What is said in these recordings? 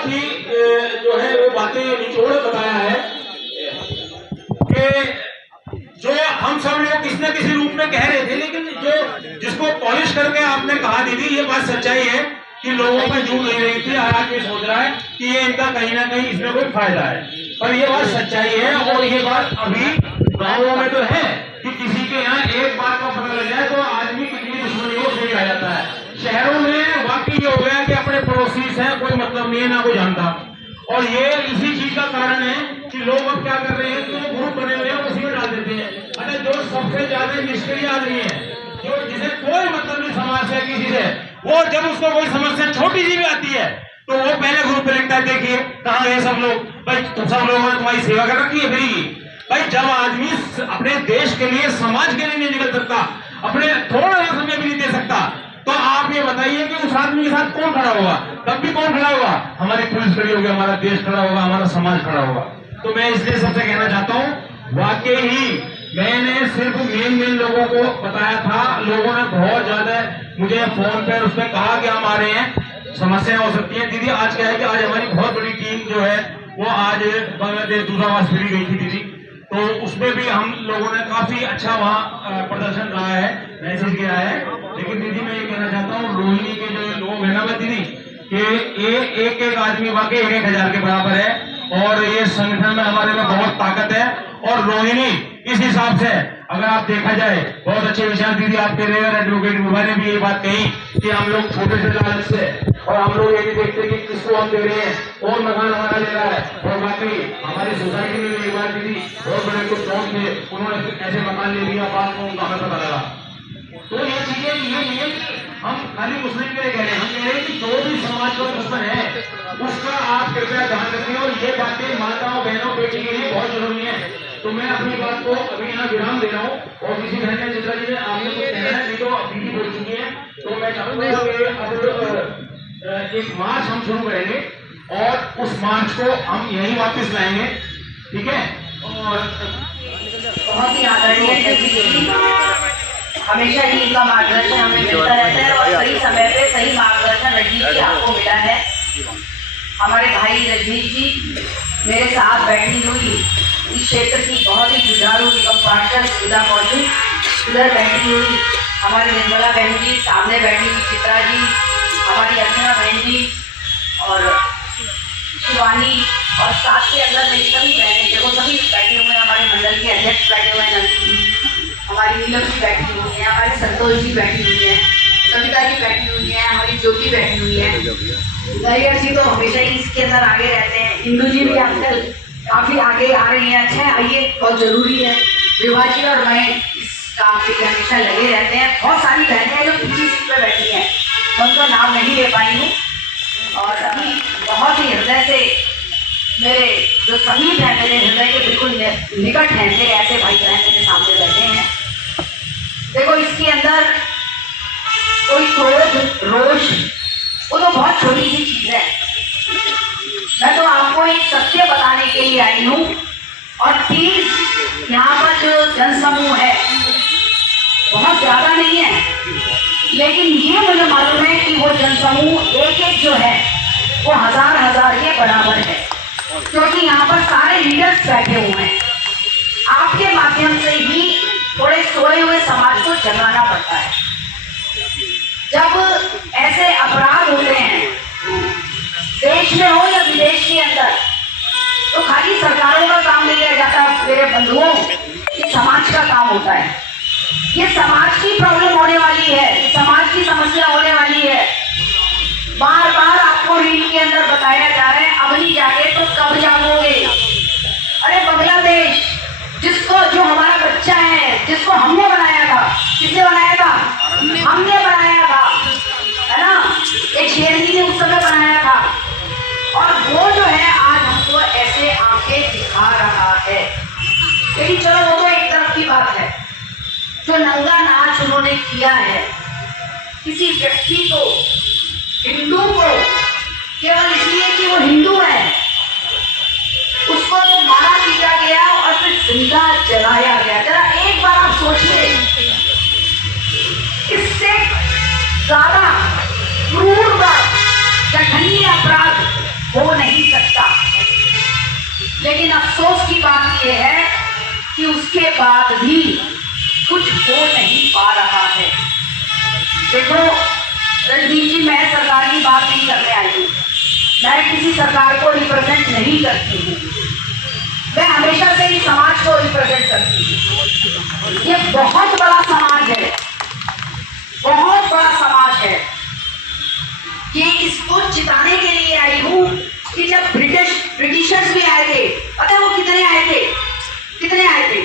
बहुत ही जो है वो बातें निचोड़ बताया है कि जो हम सब लोग किसी न किसी रूप में कह रहे थे, लेकिन जो जिसको पॉलिश करके आपने कहा दीदी, ये बात सच्चाई है कि लोगों में जूझ नहीं रही थी। हर आदमी सोच रहा है कि ये इनका कहीं ना कहीं इसमें कोई फायदा है, पर ये बात सच्चाई है। और ये बात अभी गाँवों में तो है कि किसी के यहाँ एक बात का पता लग जाए तो आदमी कितनी दुश्मनियों से आ जाता है। शहरों में वाकई ये हो गया कि अपने पड़ोसी से कोई मतलब नहीं है, ना कोई जानता। और ये इसी चीज का कारण है कि लोग अब क्या कर रहे हैं, जो ग्रुप बने हुए हैं उसी में डाल देते हैं। अरे जो सबसे ज्यादा निष्क्रिय आदमी है, जो जिसे कोई मतलब नहीं समाज से किसी से, वो जब उसको कोई समस्या छोटी सी भी आती है तो वो पहले ग्रुप पे लिखता है, देखिए कहाँ गए सब लोग, भाई तुम सब लोगों ने तुम्हारी सेवा कर रखी है फ्री की। भाई जब आदमी अपने देश के लिए, समाज के लिए नहीं निकल सकता, अपने थोड़ा सा समय भी नहीं दे सकता, तो आप ये बताइए कि उस आदमी के साथ कौन खड़ा होगा? तब भी कौन खड़ा होगा? हमारी पुलिस खड़ी होगी, हमारा देश खड़ा होगा, हमारा समाज खड़ा होगा। तो मैं इसलिए सबसे कहना चाहता हूँ, वाकई ही मैंने सिर्फ मेन लोगों को बताया था। लोगों ने बहुत ज्यादा मुझे फोन पर उस पर कहा कि हम आ रहे हैं, समस्याएं हो सकती है। दीदी आज क्या है कि आज हमारी बहुत बड़ी टीम जो है वो आज बांग्लादेश दूतावास फिरी गई थी दीदी, तो उसमें भी हम लोगों ने काफी अच्छा वहाँ प्रदर्शन रहा है, मैसेज किया है। लेकिन दीदी मैं ये कहना चाहता हूँ, रोहिणी के जो लोग है ना दीदी, कि एक आदमी वाकई 1000 के बराबर है, और ये संगठन में हमारे में बहुत ताकत है। और रोहिणी इस हिसाब से अगर आप देखा जाए, बहुत अच्छे विचार दीदी आप कह रहे हैं। एडवोकेट विभा ने भी ये बात कही कि हम लोग छोटे से लालच से, और हम लोग ये भी देखते कि किसको हम दे रहे हैं, और मकान हमारा ले रहा है। और बाकी हमारी सोसाइटी में भी एक बार दीदी बहुत बड़े कुछ लोग थे, उन्होंने ऐसे मकान ले लिया, बात को उनका हमें पता लगा। तो ये चीजें ये नहीं है कि हम खाली मुस्लिम के लिए कह रहे हैं, हम कह रहे हैं कि जो भी समाज का दुश्मन है उसका आप कृपया ध्यान रखें। और ये बातें माताओं, बहनों, बेटी के लिए बहुत जरूरी है। तो मैं अपनी बात को अभी यहाँ विराम दे रहा हूँ, और किसी बहन ने, चित्रा जी ने आपने कुछ कहना है, नहीं तो दीदी बोल चुकी है। तो मैं चाहूंगा कि एक मार्च हम शुरू करेंगे, और उस मार्च को हम यहीं वापस लाएंगे, ठीक है? और बहुत ही आदरणीय, हमेशा ही इनका मार्गदर्शन हमें मिलता रहता है, और सही समय पे सही मार्गदर्शन रजनीश जी आपको मिला है। हमारे भाई रजनीश जी मेरे साथ बैठी हुई इस क्षेत्र की बहुत ही जुझारू निगम पार्षद सुधा मौजूद, उधर बैठी हुई हमारी निर्मला बहन जी, सामने बैठी हुई चित्रा जी, हमारी अर्चना बहन जी, और शिवानी, और साथ के अंदर मेरी सभी बहनें देखो, सभी बैठे हुए हैं। हमारे मंडल के अध्यक्ष बैठे हुए हैं, नंदी जी, हमारी नीलम जी बैठी हुई है, हमारे संतोष जी बैठी हुई है, कविता जी बैठी हुई है, हमारी ज्योति बैठी हुई है। दरिया जी तो हमेशा ही इसके अंदर आगे रहते हैं। इंदू जी भी आजकल काफी आगे आ रही है। अच्छा आइए, बहुत जरूरी है। विभा जी और मैं इस काम के लिए हमेशा लगे रहते हैं। बहुत सारी बहनें हैं जो पीछे सीट पे बैठी हैं, मैं उनका नाम नहीं ले पाई हूँ। और अभी बहुत ही हृदय से मेरे जो समीप है, मेरे हृदय के बिल्कुल निकट हैं, मेरे ऐसे भाई बहन मेरे सामने बैठे हैं। देखो इसके अंदर कोई क्रोध, रोष, वो तो बहुत छोटी सी चीज है। मैं तो आपको एक सत्य बताने के लिए आई हूँ। और प्लीज यहाँ पर जो जनसमूह है बहुत ज्यादा नहीं है, लेकिन ये मुझे मालूम है कि वो जनसमूह एक जो है वो हजार के बराबर है, क्योंकि यहाँ पर सारे लीडर्स बैठे हुए हैं। आपके माध्यम से ही थोड़े सोए हुए समाज को जगाना पड़ता है। जब ऐसे अपराध होते हैं देश में हो या विदेश के अंदर, तो खाली सरकारों का काम नहीं रह जाता मेरे बंधुओं, ये समाज का काम होता है। ये समाज की प्रॉब्लम होने वाली है, ये समाज की समस्या होने वाली है। बार बार आपको रील के अंदर बताया जा रहा है, अब नहीं जागे तो कब जागोगे। अरे बांग्लादेश, जिसको, जो हमारा बच्चा है, जिसको हमने बनाया था, किसने बनाया था? हमने बनाया था, है ना? एक शेरनी ने उस समय बनाया था, और वो जो है आज हमको ऐसे आंखें दिखा रहा है। लेकिन चलो वो तो एक तरफ की बात है। जो नंगा नाच उन्होंने किया है, किसी व्यक्ति को, हिंदू को, केवल इसलिए कि वो हिंदू है, उसको मारा पीटा गया और फिर जिंदा जलाया गया। जरा एक बार आप सोचिए, इससे ज्यादा क्रूर, जघन्य अपराध हो नहीं सकता। लेकिन अफसोस की बात यह है कि उसके बाद भी कुछ हो नहीं पा रहा है। देखो रणजीत जी, मैं सरकार की बात नहीं करने आई हूँ, मैं किसी सरकार को रिप्रेजेंट नहीं करती हूँ, मैं हमेशा से ही समाज को रिप्रेजेंट करती हूँ। ये बहुत बड़ा समाज है, बहुत बड़ा समाज है। ये इसको चिताने के लिए आई हूँ कि जब ब्रिटिशर्स भी आए थे, पता है वो कितने आए थे? कितने आए थे?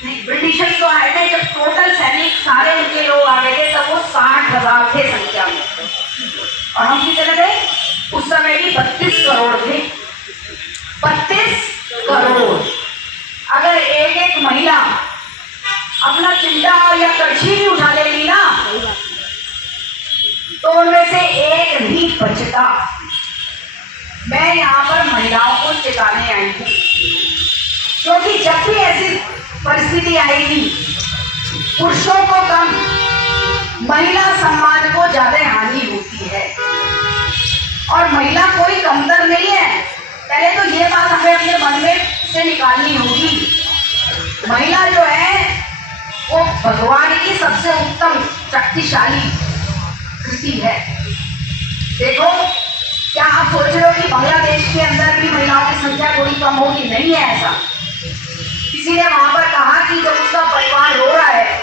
नहीं, ब्रिटिशर्स तो आए थे जब टोटल सैनिक सारे उनके लोग आ गए थे तब वो 60,000 थे संख्या में, और हम कितने थे? उस समय भी 32 करोड़ थे। 32 करोड़। अगर एक एक महिला अपना चिंटा या कड़छी भी उठा लेगी ना तो उनमें से एक नहीं बचता। मैं यहाँ पर महिलाओं को चेताने आई हूँ, क्योंकि जब भी ऐसी परिस्थिति आएगी, पुरुषों को कम, महिला सम्मान को ज्यादा हानि होती है। और महिला कोई कमतर नहीं है, पहले तो ये बात हमें अपने मन में से निकालनी होगी। महिला जो है वो भगवान की सबसे उत्तम शक्तिशाली कृति है। देखो, क्या आप सोच रहे हो कि बांग्लादेश के अंदर भी महिलाओं की संख्या थोड़ी कम होगी? नहीं है ऐसा। किसी ने वहां पर कहा कि जब उसका परिवार रो रहा है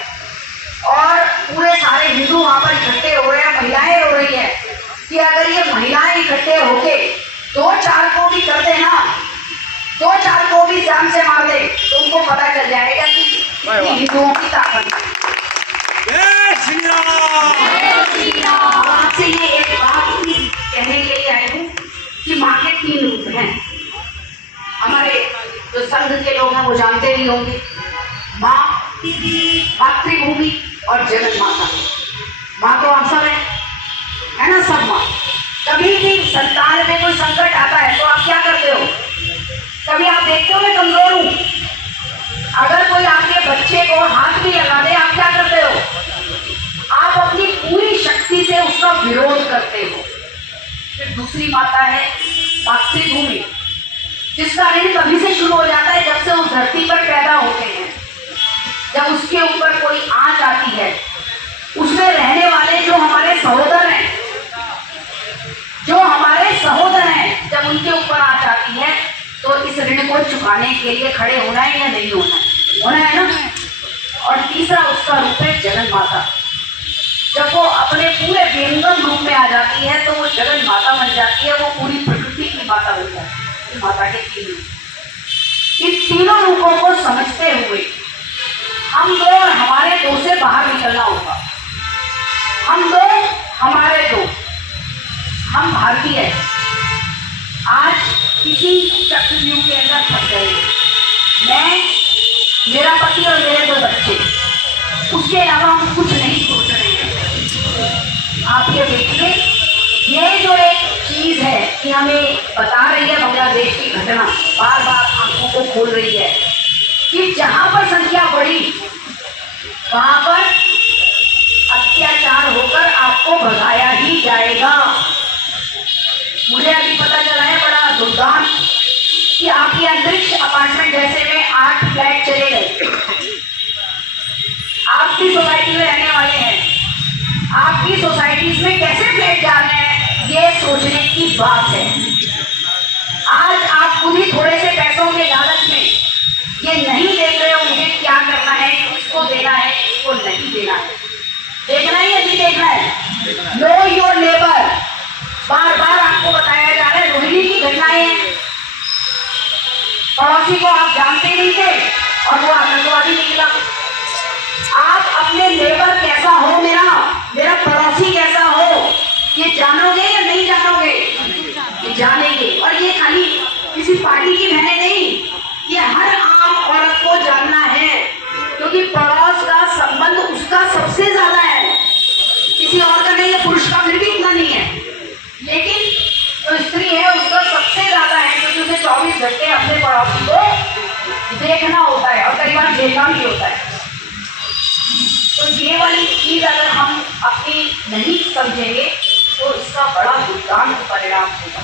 और पूरे सारे हिंदू वहां पर इकट्ठे हो रहे हैं, महिलाएं रो रही है, कि अगर ये महिलाएं इकट्ठे होके 2-4 को भी कर दे ना, 2-4 को भी जान से मार दे, तो उनको पता चल जाएगा कि हिंदुओं की ताकत है। आपसे ये एक बात कहने के लिए आई हूँ कि माँ के 3 रूप हैं। हमारे जो संघ के लोग हैं वो जानते भी होंगे, माँ, मातृभूमि और जगत माता। माँ तो आप सब है ना, सब माँ। कभी भी संतान में कोई संकट आता है तो आप क्या करते हो? कभी आप देखते हो मैं कमजोर हूं, अगर कोई आपके बच्चे को हाथ भी लगा दे, आप क्या करते हो? आप अपनी पूरी शक्ति से उसका विरोध करते हो। फिर दूसरी माता है मातृभूमि, जिसका ऋण तभी से शुरू हो जाता है जब से उस धरती पर पैदा होते हैं। जब उसके ऊपर कोई आंच आती है, उसमें रहने वाले जो हमारे सहोदर हैं, जब उनके ऊपर आंच आती है तो इस ऋण को चुकाने के लिए खड़े होना है या नहीं होना है? होना है ना। और तीसरा उसका रूप है जगन माता। जब वो अपने पूरे व्यंगम रूप में आ जाती है तो वो जगन माता बन जाती है, वो पूरी प्रकृति की माता बन जाती है। माता के 3 रूप। इन तीनों रूपों को समझते हुए हम दो और हमारे दो से बाहर निकलना होगा। हम दो, हमारे दो, हम भारतीय आज किसी चक्रव्यूह के अंदर फंस गए। मैं, मेरा पति और मेरे 2 बच्चे, उसके अलावा हम कुछ नहीं सोच रहे हैं। आप ये देखिए, ये जो एक चीज है कि हमें बता रही है बांग्लादेश की घटना, बार बार आंखों को खोल रही है कि जहां पर संख्या बढ़ी वहां पर अत्याचार होकर आपको भगाया ही जाएगा। मुझे अभी पता चला है बड़ा दुर्दांत कि आपकी अंतरिक्ष अपार्टमेंट जैसे में 8 फ्लैट चले गए। आप भी सोसाइटी में रहने वाले हैं, आपकी सोसाइटीज में कैसे फ्लैट जा रहे हैं ये सोचने की बात है। आज आप खुद ही थोड़े से पैसों के लालच में ये नहीं देख रहे हो मुझे क्या करना है, किसको देना है, किसको नहीं देना है। देखना ही नहीं देखना है। नो योर नेबर, बार बार आपको बताया जा रहा है। रोहिणी की घटनाएं हैं, पड़ोसी को आप जानते नहीं थे और वो आतंकवादी निकला। आप अपने नेबर कैसा हो, मेरा पड़ोसी कैसा हो, ये जानोगे या नहीं जानोगे? ये जानेंगे। और ये खाली किसी पार्टी की बहनें नहीं, ये हर आम औरत को जानना है, क्योंकि पड़ोस का संबंध उसका सबसे ज्यादा है, किसी और का नहीं है। पुरुष का फिर भी इतना नहीं है, लेकिन जो स्त्री है उसका सबसे ज्यादा है, क्योंकि उसे 24 घंटे अपने पड़ोसी को देखना होता है और कई बार देखना भी होता है। तो ये वाली चीज अगर हम अपनी नहीं समझेंगे तो इसका बड़ा दुर्दांत परिणाम होगा।